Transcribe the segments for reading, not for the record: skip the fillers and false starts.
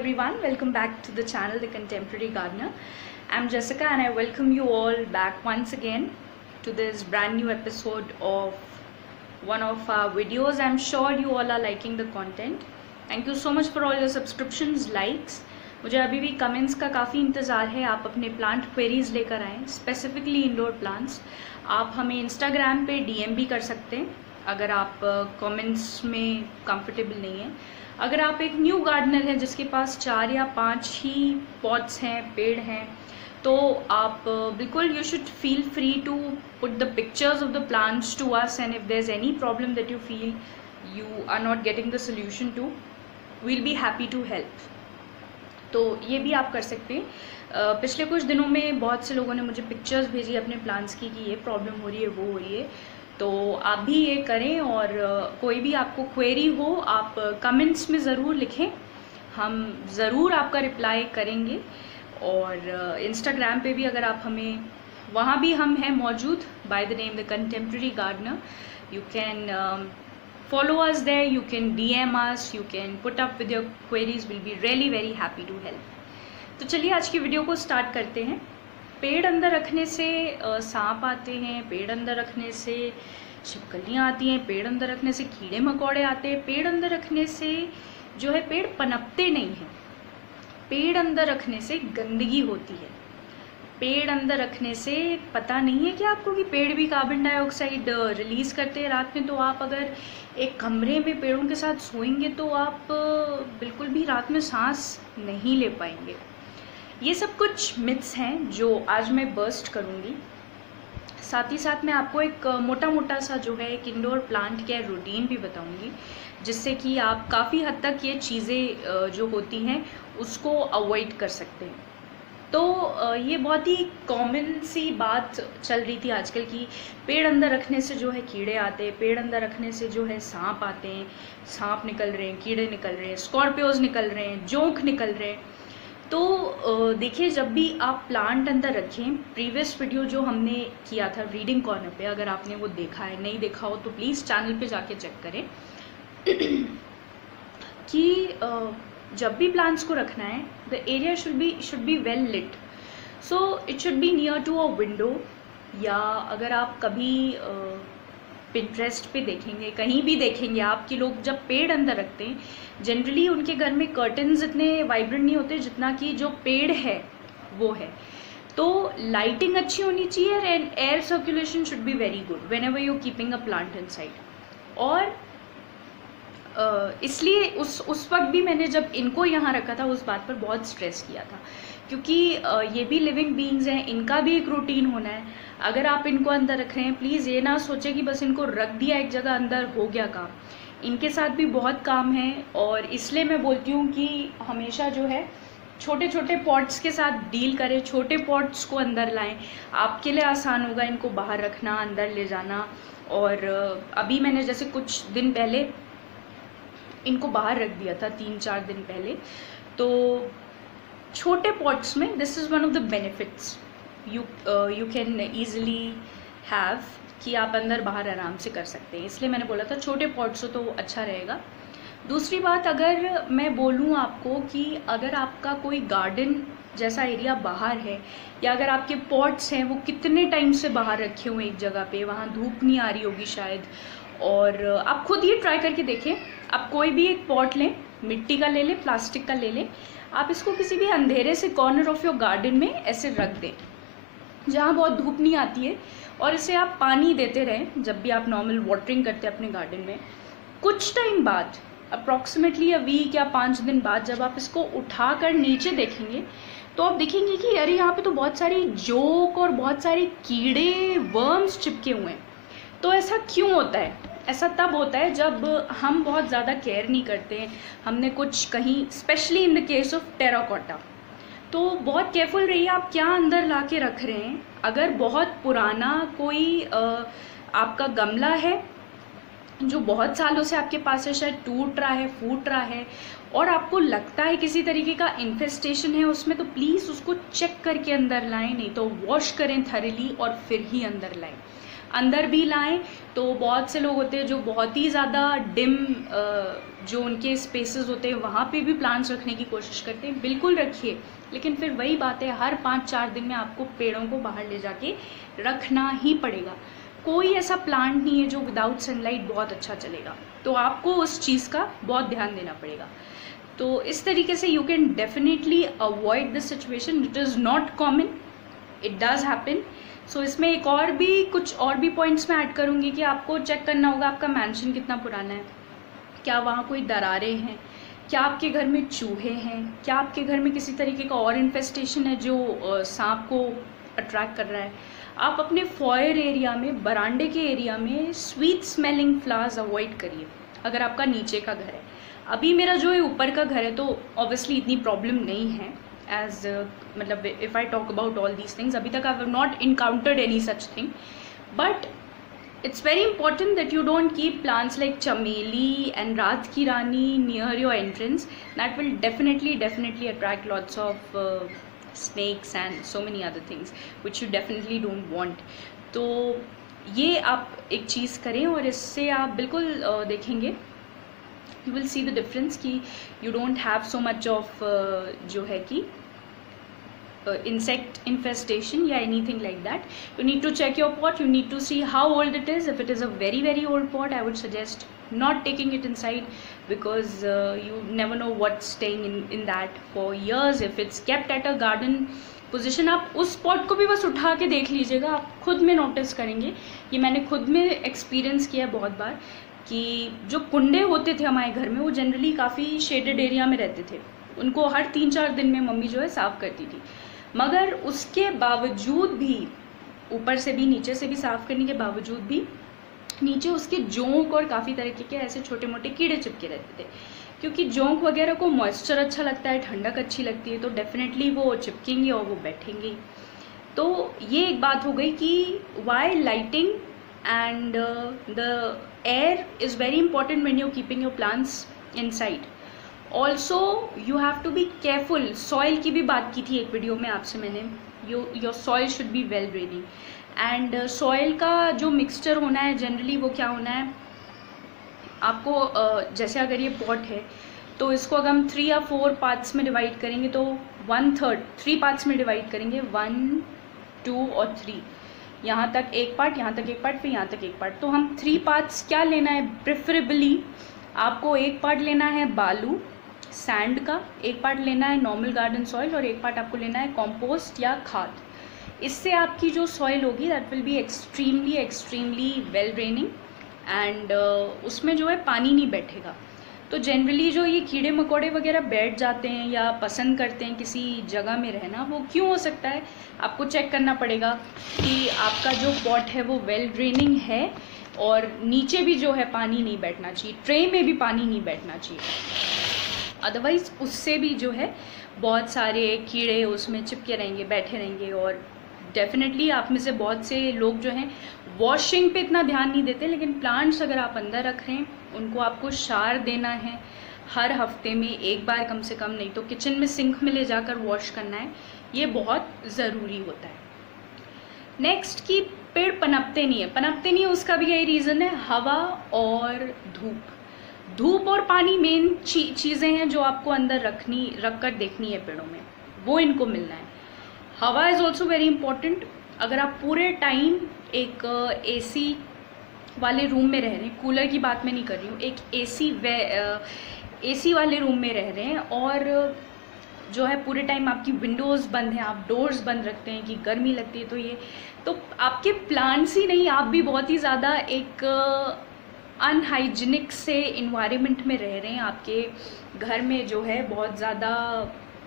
everyone, welcome back to the channel The Contemporary Gardener. I'm Jessica and I welcome you all back once again to this brand new episode of one of our videos. I'm sure you all are liking the content. Thank you so much for all your subscriptions, likes. मुझे अभी भी comments का काफ़ी इंतज़ार है. आप अपने plant queries लेकर आएँ, स्पेसिफिकली इंडोर प्लांट्स. आप हमें इंस्टाग्राम पे डीएम भी कर सकते हैं अगर आप कमेंट्स में कंफर्टेबल नहीं हैं. अगर आप एक न्यू गार्डनर हैं जिसके पास 4 या 5 ही पॉट्स हैं, पेड़ हैं, तो आप बिल्कुल you should feel free to put the pictures of the plants to us, and if there is any problem that you feel you are not getting the solution to, we will be happy to help. तो ये भी आप कर सकते हैं. पिछले कुछ दिनों में बहुत से लोगों ने मुझे पिक्चर्स भेजी अपने प्लांट्स की कि ये प्रॉब्लम हो रही है, वो हो रही है. तो आप भी ये करें, और कोई भी आपको क्वेरी हो आप कमेंट्स में ज़रूर लिखें, हम ज़रूर आपका रिप्लाई करेंगे. और इंस्टाग्राम पे भी अगर आप हमें, वहाँ भी हम हैं मौजूद by the name the contemporary gardener. You can follow us there, you can DM us, you can put up with your queries, we'll be really very happy to help. तो चलिए आज की वीडियो को स्टार्ट करते हैं. पेड़ अंदर रखने से सांप आते हैं, पेड़ अंदर रखने से छिपकलियाँ आती हैं, पेड़ अंदर रखने से कीड़े मकोड़े आते हैं, पेड़ अंदर रखने से जो है पेड़ पनपते नहीं हैं, पेड़ अंदर रखने से गंदगी होती है, पेड़ अंदर रखने से पता नहीं है कि आपको कि पेड़ भी कार्बन डाइऑक्साइड रिलीज़ करते हैं रात में. तो आप अगर एक कमरे में पेड़ों के साथ सोएंगे तो आप बिल्कुल भी रात में सांस नहीं ले पाएंगे. ये सब कुछ मिथ्स हैं जो आज मैं बर्स्ट करूँगी. साथ ही साथ मैं आपको एक मोटा मोटा सा जो है एक इंडोर प्लांट केयर रूटीन भी बताऊँगी, जिससे कि आप काफ़ी हद तक ये चीज़ें जो होती हैं उसको अवॉइड कर सकते हैं. तो ये बहुत ही कॉमन सी बात चल रही थी आजकल की, पेड़ अंदर रखने से जो है कीड़े आते हैं, पेड़ अंदर रखने से जो है सांप आते हैं, सांप निकल रहे हैं, कीड़े निकल रहे हैं, स्कॉर्पियोज निकल रहे हैं, जोंक निकल रहे हैं. तो देखिए, जब भी आप प्लांट अंदर रखें, प्रीवियस वीडियो जो हमने किया था रीडिंग कॉर्नर पे, अगर आपने वो देखा है, नहीं देखा हो तो प्लीज़ चैनल पे जाके चेक करें कि जब भी प्लांट्स को रखना है, the area should be well lit. So it should be near to a window. या अगर आप कभी पिंटरेस्ट पे देखेंगे, कहीं भी देखेंगे आप कि लोग जब पेड़ अंदर रखते हैं, जनरली उनके घर में कर्टन्स इतने वाइब्रेंट नहीं होते जितना कि जो पेड़ है वो है. तो लाइटिंग अच्छी होनी चाहिए and air circulation should be very good when ever you keeping a plant inside. और इसलिए उस वक्त भी मैंने जब इनको यहाँ रखा था उस बात पर बहुत स्ट्रेस किया था, क्योंकि ये भी लिविंग बीइंग्स हैं, इनका भी एक रूटीन होना है. अगर आप इनको अंदर रख रहे हैं, प्लीज़ ये ना सोचें कि बस इनको रख दिया एक जगह, अंदर हो गया काम. इनके साथ भी बहुत काम है, और इसलिए मैं बोलती हूँ कि हमेशा जो है छोटे छोटे पॉट्स के साथ डील करें, छोटे पॉट्स को अंदर लाएं. आपके लिए आसान होगा इनको बाहर रखना, अंदर ले जाना. और अभी मैंने जैसे कुछ दिन पहले इनको बाहर रख दिया था, 3-4 दिन पहले. तो छोटे पॉट्स में this is one of the benefits you can easily have, कि आप अंदर बाहर आराम से कर सकते हैं. इसलिए मैंने बोला था छोटे पॉट्स हो तो अच्छा रहेगा. दूसरी बात, अगर मैं बोलूँ आपको कि अगर आपका कोई गार्डन जैसा एरिया बाहर है, या अगर आपके पॉट्स हैं वो कितने टाइम से बाहर रखे हुए एक जगह पे, वहाँ धूप नहीं आ रही होगी शायद, और आप खुद ये ट्राई करके देखें. आप कोई भी एक पॉट लें, मिट्टी का ले लें, प्लास्टिक का ले लें, आप इसको किसी भी अंधेरे से कॉर्नर ऑफ योर गार्डन में ऐसे रख दें जहाँ बहुत धूप नहीं आती है, और इसे आप पानी देते रहें जब भी आप नॉर्मल वाटरिंग करते हैं अपने गार्डन में. कुछ टाइम बाद, अप्रॉक्सीमेटली 1 वीक या 5 दिन बाद, जब आप इसको उठाकर नीचे देखेंगे तो आप देखेंगे कि अरे यहाँ पे तो बहुत सारी जोक और बहुत सारे कीड़े, वर्म्स चिपके हुए हैं. तो ऐसा क्यों होता है? ऐसा तब होता है जब हम बहुत ज़्यादा केयर नहीं करते हैं. हमने कुछ कहीं, specially in the case of terracotta, तो बहुत केयरफुल रहिए आप क्या अंदर ला के रख रहे हैं. अगर बहुत पुराना कोई आपका गमला है जो बहुत सालों से आपके पास है, शायद टूट रहा है, फूट रहा है, और आपको लगता है किसी तरीके का इन्फेस्टेशन है उसमें, तो प्लीज़ उसको चेक करके अंदर लाएं, नहीं तो वॉश करें थरली और फिर ही अंदर लाएं. अंदर भी लाएं। तो बहुत से लोग होते हैं जो बहुत ही ज़्यादा डिम जो उनके स्पेसेस होते हैं वहाँ पे भी प्लांट्स रखने की कोशिश करते हैं। बिल्कुल रखिए, लेकिन फिर वही बात है, हर 5-4 दिन में आपको पेड़ों को बाहर ले जाके रखना ही पड़ेगा। कोई ऐसा प्लांट नहीं है जो विदाउट सनलाइट बहुत अच्छा चलेगा, तो आपको उस चीज़ का बहुत ध्यान देना पड़ेगा। तो इस तरीके से you can definitely avoid this situation. It is not common, it does happen. So इसमें एक और भी कुछ और भी पॉइंट्स मैं ऐड करूँगी कि आपको चेक करना होगा आपका मैंशन कितना पुराना है, क्या वहाँ कोई दरारें हैं, क्या आपके घर में चूहे हैं, क्या आपके घर में किसी तरीके का और इन्फेस्टेशन है जो सांप को अट्रैक्ट कर रहा है। आप अपने फॉयर एरिया में, बरांडे के एरिया में स्वीट स्मेलिंग फ्लावर्स अवॉइड करिए अगर आपका नीचे का घर है। अभी मेरा जो है ऊपर का घर है तो ऑब्वियसली इतनी प्रॉब्लम नहीं है एज मतलब if I talk about all these things, अभी तक I have not encountered any such thing. But it's very important that you don't keep plants like chameli and Raat ki Rani near your entrance. That will definitely attract lots of snakes and so many other things which you definitely don't want. तो ये आप एक चीज़ करें और इससे आप बिल्कुल देखेंगे, you will see the difference कि you don't have so much of जो है कि insect infestation या anything like that. You need to check your pot, you need to see how old it is. If it is a very old pot, I would suggest not taking it inside because you never know what's staying in that for years. If it's kept at a garden position, आप उस pot को भी बस उठा के देख लीजिएगा, आप खुद में नोटिस करेंगे। ये मैंने खुद में एक्सपीरियंस किया बहुत बार कि जो कुंडे होते थे हमारे घर में वो जनरली काफ़ी शेडेड एरिया में रहते थे, उनको हर 3-4 दिन में मम्मी जो है साफ़ करती थी। मगर उसके बावजूद भी, ऊपर से भी नीचे से भी साफ़ करने के बावजूद भी, नीचे उसके जोंक और काफ़ी तरीके के ऐसे छोटे मोटे कीड़े चिपके रहते थे। क्योंकि जोंक वगैरह को मॉइस्चर अच्छा लगता है, ठंडक अच्छी लगती है, तो डेफिनेटली वो चिपकेंगे और वो बैठेंगे। तो ये एक बात हो गई कि why lighting and the air is very important when you keeping your plants inside. Also you have to be careful. Soil की भी बात की थी एक वीडियो में आपसे मैंने, your soil should be well draining and soil का जो मिक्सचर होना है जनरली वो क्या होना है आपको, जैसे अगर ये पॉट है तो इसको अगर हम 3 या 4 पार्ट्स में डिवाइड करेंगे तो 1/3 3 पार्ट्स में डिवाइड करेंगे, 1, 2 और 3। यहाँ तक एक पार्ट, यहाँ तक एक पार्ट, फिर यहाँ तक एक पार्ट। तो हम 3 पार्ट्स क्या लेना है, प्रेफरेबली आपको एक पार्ट लेना है बालू सैंड का, एक पार्ट लेना है नॉर्मल गार्डन सॉइल और एक पार्ट आपको लेना है कॉम्पोस्ट या खाद। इससे आपकी जो सॉइल होगी that will be extremely well draining and उसमें जो है पानी नहीं बैठेगा। तो जनरली जो ये कीड़े मकोड़े वगैरह बैठ जाते हैं या पसंद करते हैं किसी जगह में रहना, वो क्यों हो सकता है, आपको चेक करना पड़ेगा कि आपका जो पॉट है वो वेल ड्रेनिंग है और नीचे भी जो है पानी नहीं बैठना चाहिए, ट्रे में भी पानी नहीं बैठना चाहिए, अदरवाइज़ उससे भी जो है बहुत सारे कीड़े उसमें चिपके रहेंगे, बैठे रहेंगे। और डेफिनेटली आप में से बहुत से लोग जो हैं वॉशिंग पे इतना ध्यान नहीं देते, लेकिन प्लांट्स अगर आप अंदर रख रहे हैं उनको आपको शार देना है हर हफ्ते में 1 बार कम से कम, नहीं तो किचन में सिंक में ले जाकर वॉश करना है, ये बहुत ज़रूरी होता है। नेक्स्ट कि पेड़ पनपते नहीं है, उसका भी यही रीज़न है, हवा और धूप और पानी मेन चीज़ें हैं जो आपको अंदर रख कर देखनी है पेड़ों में, वो इनको मिलना है। हवा इज़ ऑल्सो वेरी इंपॉर्टेंट। अगर आप पूरे टाइम एक एसी वाले रूम में रह रहे हैं, कूलर की बात मैं नहीं कर रही हूँ, एक एसी वाले रूम में रह रहे हैं और जो है पूरे टाइम आपकी विंडोज़ बंद हैं, आप डोर्स बंद रखते हैं कि गर्मी लगती है, तो आपके प्लांट्स ही नहीं, आप भी बहुत ही ज़्यादा एक अनहाइजीनिक से इन्वायरमेंट में रह रहे हैं। आपके घर में जो है बहुत ज़्यादा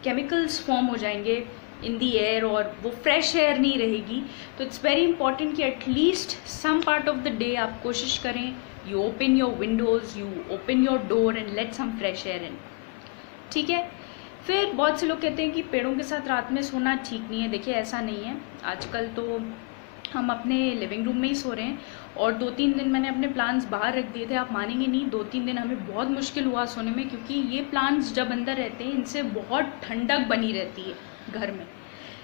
केमिकल्स फॉर्म हो जाएंगे इन दी एयर और वो फ्रेश एयर नहीं रहेगी। तो इट्स वेरी इंपॉर्टेंट कि at least some part of the day आप कोशिश करें, you open your windows, you open your door and let some fresh air in. ठीक है। फिर बहुत से लोग कहते हैं कि पेड़ों के साथ रात में सोना ठीक नहीं है। देखिए ऐसा नहीं है, आजकल तो हम अपने लिविंग रूम में ही सो रहे हैं और 2-3 दिन मैंने अपने प्लांट्स बाहर रख दिए थे। आप मानेंगे नहीं, 2-3 दिन हमें बहुत मुश्किल हुआ सोने में, क्योंकि ये प्लांट्स जब अंदर रहते हैं इनसे बहुत ठंडक बनी रहती है घर में।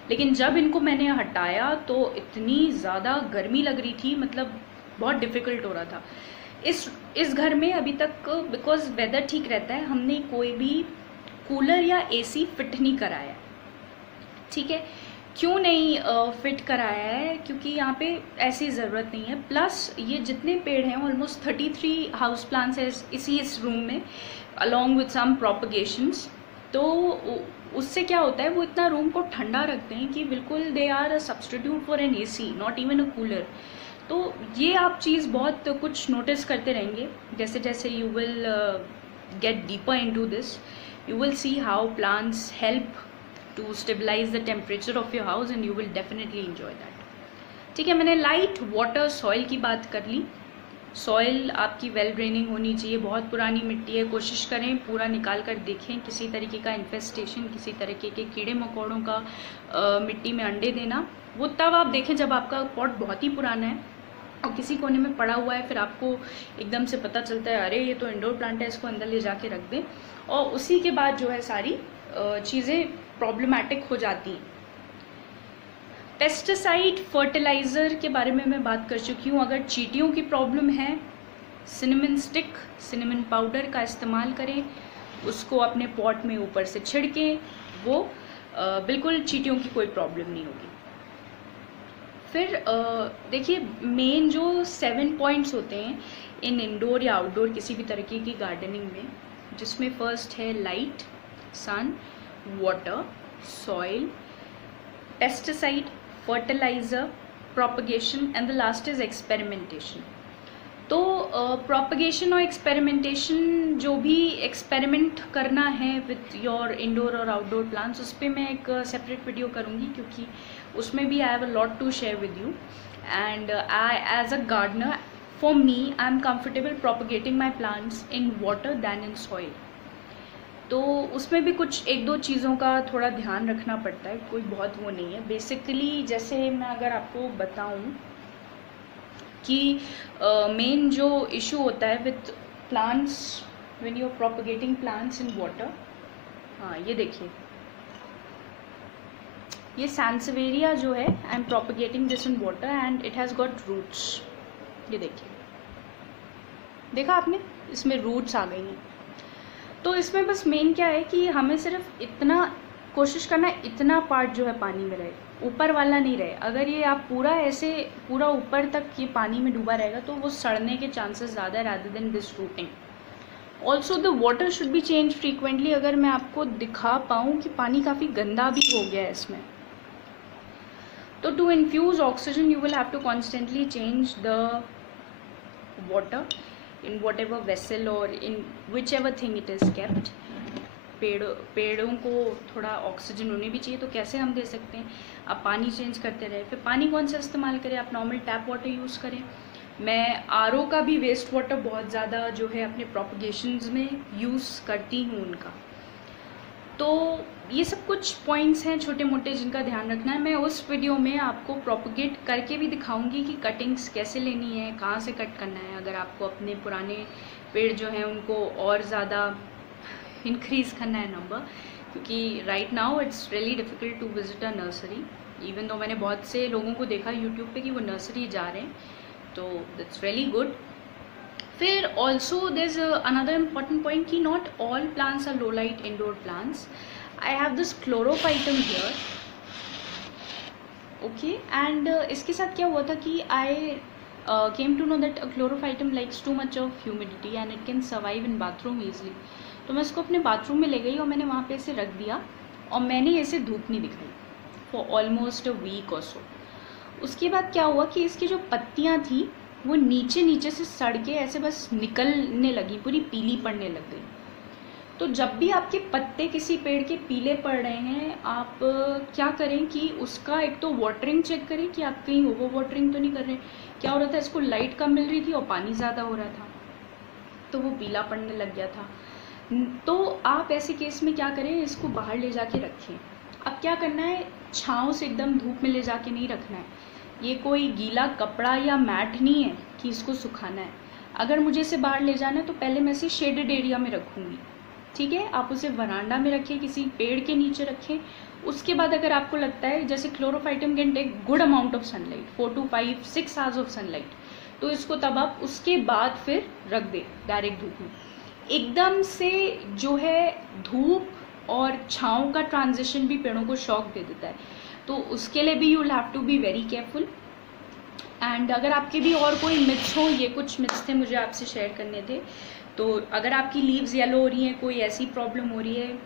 लेकिन जब इनको मैंने हटाया तो इतनी ज़्यादा गर्मी लग रही थी, मतलब बहुत डिफ़िकल्ट हो रहा था। इस घर में अभी तक बिकॉज़ वेदर ठीक रहता है, हमने कोई भी कूलर या एसी फिट नहीं कराया है, ठीक है। क्यों नहीं फिट कराया है? क्योंकि यहाँ पे ऐसी ज़रूरत नहीं है। प्लस ये जितने पेड़ हैं, ऑलमोस्ट 33 हाउस प्लांट्स है इस रूम में, अलॉन्ग विथ सम प्रोपगेशंस। तो उससे क्या होता है, वो इतना रूम को ठंडा रखते हैं कि बिल्कुल they are a substitute for an AC, not even a cooler. तो ये आप चीज़ बहुत कुछ नोटिस करते रहेंगे जैसे जैसे you will get deeper into this, you will see how plants help to stabilize the temperature of your house and you will definitely enjoy that। ठीक है, मैंने लाइट वाटर सॉइल की बात कर ली। सॉइल आपकी वेल ड्रेनिंग होनी चाहिए। बहुत पुरानी मिट्टी है, कोशिश करें पूरा निकाल कर देखें, किसी तरीके का इन्फेस्टेशन, किसी तरीके के कीड़े मकोड़ों का मिट्टी में अंडे देना, वो तब आप देखें जब आपका पॉट बहुत ही पुराना है और किसी कोने में पड़ा हुआ है, फिर आपको एकदम से पता चलता है अरे ये तो इंडोर प्लांट है, इसको अंदर ले जाके रख दें, और उसी के बाद जो है सारी चीज़ें प्रॉब्लमेटिक हो जाती हैं। पेस्टिसाइड फर्टिलाइज़र के बारे में मैं बात कर चुकी हूँ। अगर चींटियों की प्रॉब्लम है, सिनेमन स्टिक, सिनेमन पाउडर का इस्तेमाल करें, उसको अपने पॉट में ऊपर से छिड़कें, वो बिल्कुल चींटियों की कोई प्रॉब्लम नहीं होगी। फिर देखिए, मेन जो 7 पॉइंट्स होते हैं इन इंडोर या आउटडोर किसी भी तरीके की गार्डनिंग में, जिसमें फर्स्ट है light, sun, water, soil, pesticide, fertiliser, propagation and the last is experimentation. तो प्रोपगेशन और एक्सपेरिमेंटेशन, जो भी एक्सपेरिमेंट करना है विथ योर इंडोर और आउटडोर प्लांट्स, उस पर मैं एक सेपरेट वीडियो करूँगी, क्योंकि उसमें भी I have a lot to share with you. And I as a gardener, for me, I am comfortable propagating my plants in water than in soil. तो उसमें भी कुछ एक दो चीज़ों का थोड़ा ध्यान रखना पड़ता है, कोई बहुत वो नहीं है। बेसिकली जैसे मैं अगर आपको बताऊं कि मेन जो इशू होता है with plants when you are propagating plants in water, हाँ ये देखिए, ये सैंसवेरिया जो है, I am propagating this in water and it has got roots. ये देखिए, देखा आपने, इसमें रूट्स आ गई हैं। तो इसमें बस मेन क्या है कि हमें सिर्फ इतना कोशिश करना है, इतना पार्ट जो है पानी में रहे, ऊपर वाला नहीं रहे। अगर ये आप पूरा ऐसे पूरा ऊपर तक ये पानी में डूबा रहेगा तो वो सड़ने के चांसेस ज़्यादा है rather than this routing. Also the water should be change frequently. अगर मैं आपको दिखा पाऊँ कि पानी काफ़ी गंदा भी हो गया है इसमें, तो to infuse oxygen you will have to constantly change the water in whatever vessel or in whichever thing it is kept। पेड़ों को थोड़ा ऑक्सीजन होनी भी चाहिए, तो कैसे हम दे सकते हैं? आप पानी चेंज करते रहे। फिर पानी कौन सा इस्तेमाल करें? आप नॉर्मल टैप वाटर यूज़ करें। मैं आरओ का भी वेस्ट वाटर बहुत ज़्यादा जो है अपने प्रोपगेशंस में यूज़ करती हूँ उनका। तो ये सब कुछ पॉइंट्स हैं छोटे मोटे जिनका ध्यान रखना है। मैं उस वीडियो में आपको प्रोपगेट करके भी दिखाऊंगी कि कटिंग्स कैसे लेनी है, कहाँ से कट करना है, अगर आपको अपने पुराने पेड़ जो हैं उनको और ज़्यादा इंक्रीज़ करना है नंबर, क्योंकि right now it's really difficult to visit a nursery. Even तो मैंने बहुत से लोगों को देखा यूट्यूब पे कि वो नर्सरी जा रहे हैं, तो दैट्स रियली गुड। फिर also there is another important point कि not all plants are low light indoor plants. I have this chlorophytum here, okay, and इसके साथ क्या हुआ था कि I came to know that a chlorophytum likes too much of humidity and it can survive in bathroom easily। तो मैं इसको अपने बाथरूम में ले गई और मैंने वहाँ पे इसे रख दिया और मैंने इसे धूप नहीं दिखाई for almost a week or so। उसके बाद क्या हुआ कि इसकी जो पत्तियाँ थी वो नीचे नीचे से सड़ के ऐसे बस निकलने लगी, पूरी पीली पड़ने लग गई। तो जब भी आपके पत्ते किसी पेड़ के पीले पड़ रहे हैं, आप क्या करें कि उसका एक तो वाटरिंग चेक करें कि आप कहीं ओवर वाटरिंग तो नहीं कर रहे। क्या हो रहा था, इसको लाइट कम मिल रही थी और पानी ज़्यादा हो रहा था, तो वो पीला पड़ने लग गया था। तो आप ऐसे केस में क्या करें, इसको बाहर ले जाके रखें। अब क्या करना है, छाँव से एकदम धूप में ले जाके नहीं रखना है। ये कोई गीला कपड़ा या मैट नहीं है कि इसको सुखाना है। अगर मुझे इसे बाहर ले जाना है तो पहले मैं इसे शेडेड एरिया में रखूँगी, ठीक है, आप उसे वरांडा में रखें, किसी पेड़ के नीचे रखें। उसके बाद अगर आपको लगता है जैसे chlorophytum can take good amount of sunlight, 4 to 5 6 hours of sunlight, तो इसको तब आप उसके बाद फिर रख दें डायरेक्ट धूप में। एकदम से जो है धूप और छाँव का ट्रांजिशन भी पेड़ों को शॉक दे देता है, तो उसके लिए भी you will have to be very careful. And अगर आपके भी और कोई मिथ्स हो, ये कुछ मिथ्स थे मुझे आपसे शेयर करने थे। तो अगर आपकी लीव्स येलो हो रही हैं, कोई ऐसी प्रॉब्लम हो रही है,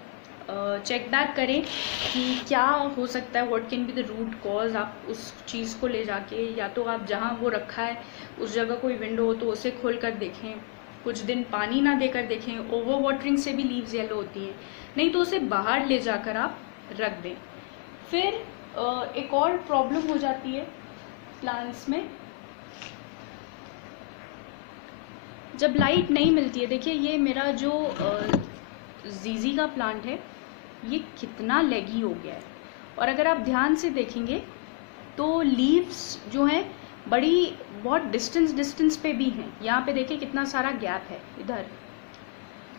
चेक बैक करें कि क्या हो सकता है, what can be the root cause. आप उस चीज़ को ले जाके या तो आप जहाँ वो रखा है उस जगह कोई विंडो हो तो उसे खोल कर देखें, कुछ दिन पानी ना देकर देखें। ओवर वाटरिंग से भी लीव्स येलो होती हैं, नहीं तो उसे बाहर ले जाकर आप रख दें। फिर एक और प्रॉब्लम हो जाती है प्लांट्स में, जब लाइट नहीं मिलती है। देखिए ये मेरा जो जीजी का प्लांट है ये कितना लेगी हो गया है, और अगर आप ध्यान से देखेंगे तो लीव्स जो हैं बहुत डिस्टेंस पे भी हैं। यहाँ पे देखिए कितना सारा गैप है इधर,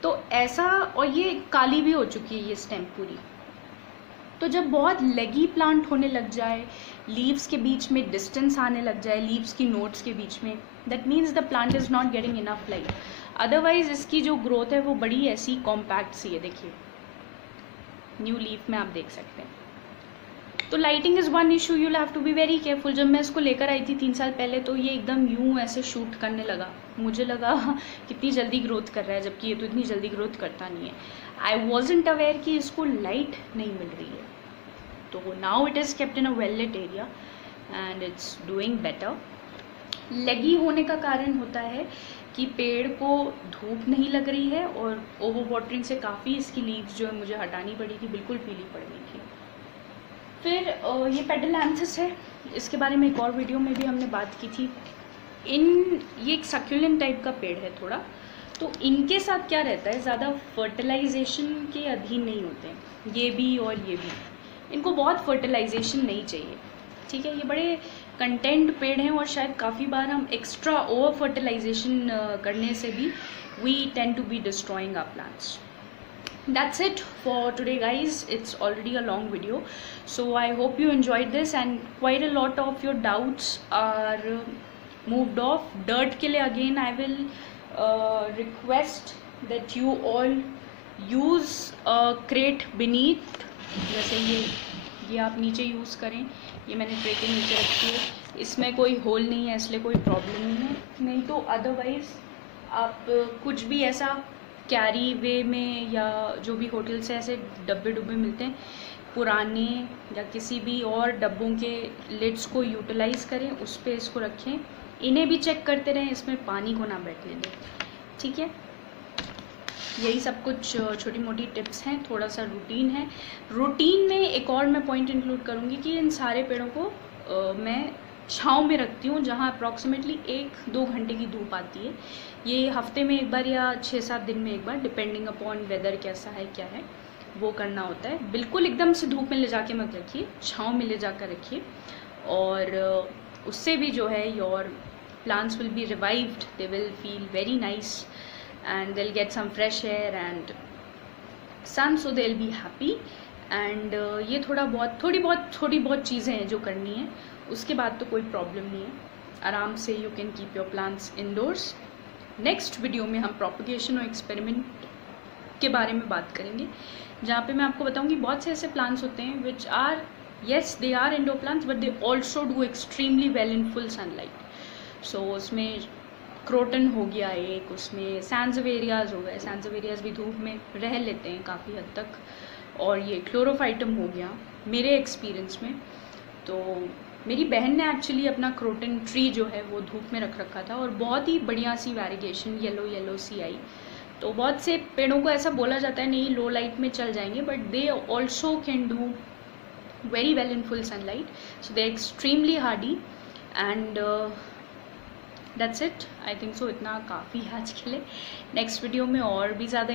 तो ऐसा, और ये काली भी हो चुकी है ये स्टेम पूरी। तो जब बहुत लेगी प्लांट होने लग जाए, लीव्स के बीच में डिस्टेंस आने लग जाए, लीव्स की नोट्स के बीच में, that means the plant is not getting enough light. Otherwise इसकी जो ग्रोथ है वो बड़ी ऐसी कॉम्पैक्ट सी है। देखिए न्यू लीफ में आप देख सकते हैं। तो lighting is one issue, you will have to be very careful. जब मैं इसको लेकर आई थी 3 साल पहले तो ये एकदम यूं ऐसे शूट करने लगा, मुझे लगा कितनी जल्दी ग्रोथ कर रहा है, जबकि ये तो इतनी जल्दी ग्रोथ करता नहीं है। आई वॉजंट अवेयर कि इसको लाइट नहीं मिल रही है। तो now it is kept in a well lit area and it's doing better. लेगी होने का कारण होता है कि पेड़ को धूप नहीं लग रही है, और ओवर वाटरिंग से काफ़ी इसकी लीव्स जो है मुझे हटानी पड़ी थी, बिल्कुल पीली पड़ गई थी। फिर ये पेडलैंथस है, इसके बारे में एक और वीडियो में भी हमने बात की थी। ये एक सक्यूलेंट टाइप का पेड़ है थोड़ा, तो इनके साथ क्या रहता है, ज़्यादा फर्टिलाइजेशन के अधीन नहीं होते हैं ये भी और ये भी, इनको बहुत फर्टिलाइजेशन नहीं चाहिए। ठीक है, ये बड़े कंटेंट पेड़ हैं, और शायद काफ़ी बार हम एक्स्ट्रा ओवर फर्टिलाइजेशन करने से भी we tend to be destroying our plants. That's it for today guys, it's already a long video, so I hope you enjoyed this and quite a lot of your doubts are moved off. Dirt के लिए again I will request that you all use a crate beneath, जैसे ये आप नीचे use करें। ये मैंने tray के नीचे रखी है, इसमें कोई होल नहीं है इसलिए कोई प्रॉब्लम नहीं है, नहीं तो अदरवाइज़ आप कुछ भी ऐसा कैरी वे में या जो भी होटल से ऐसे डब्बे मिलते हैं पुराने, या किसी भी और डब्बों के लिड्स को यूटिलाइज़ करें, उस पर इसको रखें। इन्हें भी चेक करते रहें, इसमें पानी को ना बैठने दें। ठीक है, यही सब कुछ छोटी मोटी टिप्स हैं, थोड़ा सा रूटीन है। रूटीन में एक और मैं पॉइंट इंक्लूड करूँगी कि इन सारे पेड़ों को मैं छाँव में रखती हूँ, जहाँ अप्रॉक्सीमेटली 1-2 घंटे की धूप आती है। ये हफ्ते में एक बार या 6-7 दिन में एक बार, डिपेंडिंग अपॉन वेदर कैसा है क्या है वो करना होता है। बिल्कुल एकदम से धूप में ले जाके मत रखिए, छाँव में ले जाकर रखिए, और उससे भी जो है your plants will be revived, they will feel very nice and they'll get some fresh air and sun, so they'll be happy and ये थोड़ी बहुत चीज़ें हैं जो करनी है, उसके बाद तो कोई प्रॉब्लम नहीं है, आराम से you can keep your plants indoors. Next video में हम प्रोपगेशन और एक्सपेरिमेंट के बारे में बात करेंगे, जहाँ पे मैं आपको बताऊंगी बहुत से ऐसे प्लांट्स होते हैं which are, yes they are indoor plants but they also do extremely well in full sunlight. So उसमें क्रोटन हो गया एक, उसमें सैंजवेरियाज हो गए, सैंजवेरियाज भी धूप में रह लेते हैं काफ़ी हद तक, और ये क्लोरोफाइटम हो गया मेरे एक्सपीरियंस में। तो मेरी बहन ने एक्चुअली अपना क्रोटन ट्री जो है वो धूप में रख रखा था, और बहुत ही बढ़िया सी वैरिगेशन येलो सी आई। तो बहुत से पेड़ों को ऐसा बोला जाता है नहीं लो लाइट में चल जाएंगे, but they also can do very well in full sunlight, so they extremely Hardy and that's it. I think so इतना काफ़ी है आज के लिए। नेक्स्ट वीडियो में और भी ज़्यादा